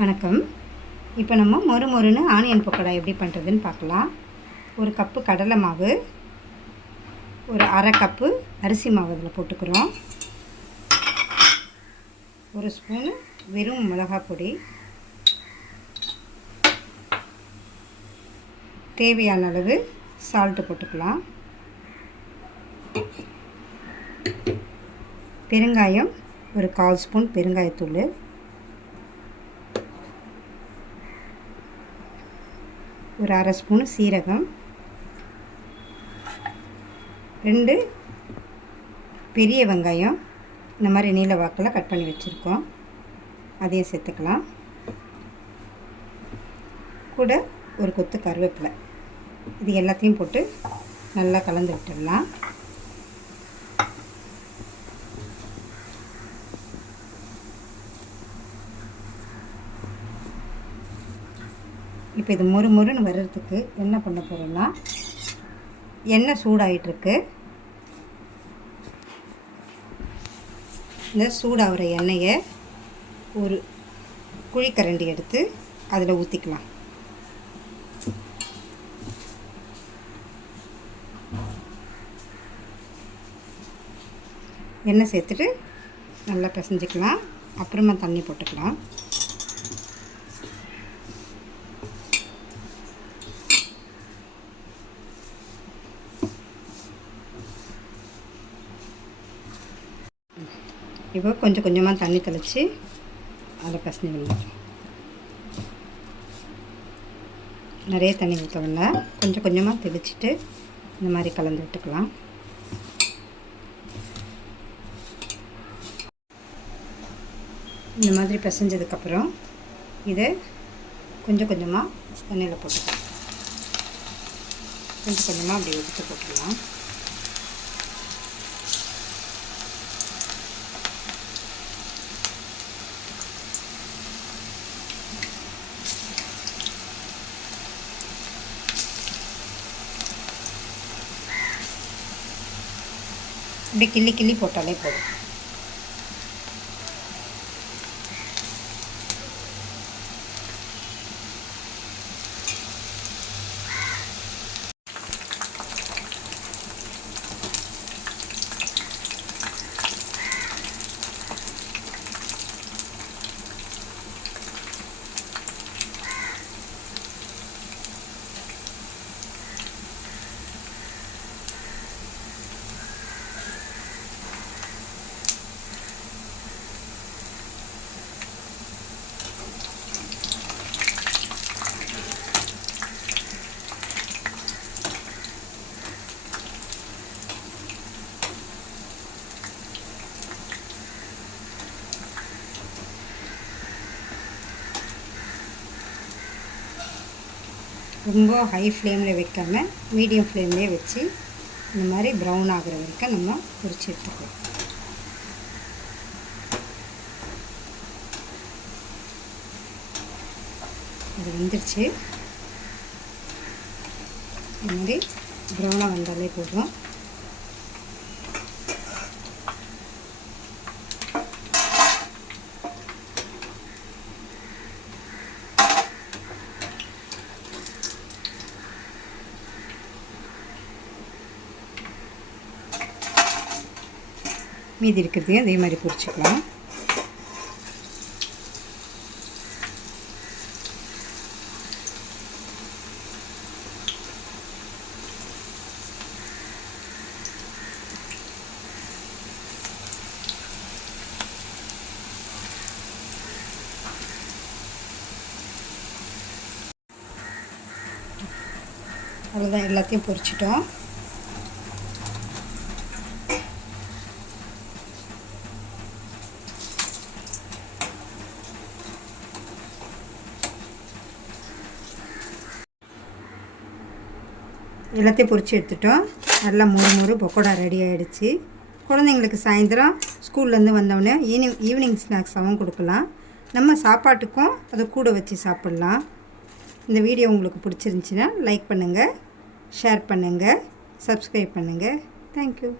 வணக்கம். இப்போ நம்ம மொறு மொறுன்னு ஆனியன் பக்கோடா எப்படி பண்ணுறதுன்னு பார்க்கலாம். ஒரு கப்பு கடலை மாவு ஒரு அரை கப்பு அரிசி மாவு அதில் போட்டுக்கிறோம். ஒரு ஸ்பூனு வெறும் மிளகாய் பொடி. தேவையான அளவு சால்ட்டு போட்டுக்கலாம். பெருங்காயம் ஒரு கால் ஸ்பூன் பெருங்காயத்தூள். ஒரு அரை ஸ்பூனு சீரகம். ரெண்டு பெரிய வெங்காயம். இந்த மாதிரி நீல வாக்கில் கட் பண்ணி வச்சுருக்கோம். அதையும் சேர்த்துக்கலாம். கூட ஒரு கொத்து கருவேப்பிலை. இது எல்லாத்தையும் போட்டு நல்லா கலந்து விட்டுடலாம். இப்போ இது மொறு மொறுன்னு வர்றதுக்கு என்ன பண்ண போகிறோம்னா எண்ணெய் சூடாகிட்டுருக்கு இந்த சூடாகிற எண்ணெயை ஒரு குழிக்கரண்டி எடுத்து அதில் ஊற்றிக்கலாம் எண்ணெய் சேர்த்துட்டு நல்லா பிசைஞ்சிக்கலாம். அப்புறமா தண்ணி போட்டுக்கலாம். இப்போ கொஞ்சம் கொஞ்சமாக தண்ணி தெளித்து அதில் பசங்க விடலாம் நிறைய தண்ணி ஊற்ற கொஞ்சம் கொஞ்சமாக தெளிச்சுட்டு இந்த மாதிரி கலந்து விட்டுக்கலாம். இந்த மாதிரி பிசைஞ்சதுக்கப்புறம் இதை கொஞ்சம் கொஞ்சமாக தண்ணியில் போட்டுக்கலாம். கொஞ்சம் கொஞ்சமாக அப்படி எடுத்து போட்டுக்கலாம். இப்படி கிள்ளி கிள்ளி போட்டாலே போதும். ரொம்ப ஹை ஃப்ளேமில் வைக்காமல் மீடியம் ஃப்ளேம்லேயே வச்சு இந்த மாதிரி ப்ரௌன் ஆகிற வரைக்கும் நம்ம பொறிச்சு எடுத்துக்கலாம். அது வந்துருச்சு. இந்த மாதிரி ப்ரௌனாக வந்தாலே போதும். மீதி இருக்கிறதையும் அதே மாதிரி பொரிச்சுக்கலாம் அவ்வளோதான் எல்லாத்தையும் பொரிச்சிட்டோம் எல்லாத்தையும் பொறிச்சு எடுத்துட்டோம். நல்லா முறு முறு பக்கோடா ரெடி ஆகிடுச்சு குழந்தைங்களுக்கு சாயந்தரம் ஸ்கூல்லேருந்து வந்தவொடனே ஈவினிங் ஈவினிங் ஸ்நாக்ஸாகவும் கொடுக்கலாம். நம்ம சாப்பாட்டுக்கும் அதை கூட வச்சு சாப்பிட்லாம். இந்த வீடியோ உங்களுக்கு பிடிச்சிருந்துச்சின்னா லைக் பண்ணுங்கள் ஷேர் பண்ணுங்கள் சப்ஸ்கிரைப் பண்ணுங்கள் தேங்க்யூ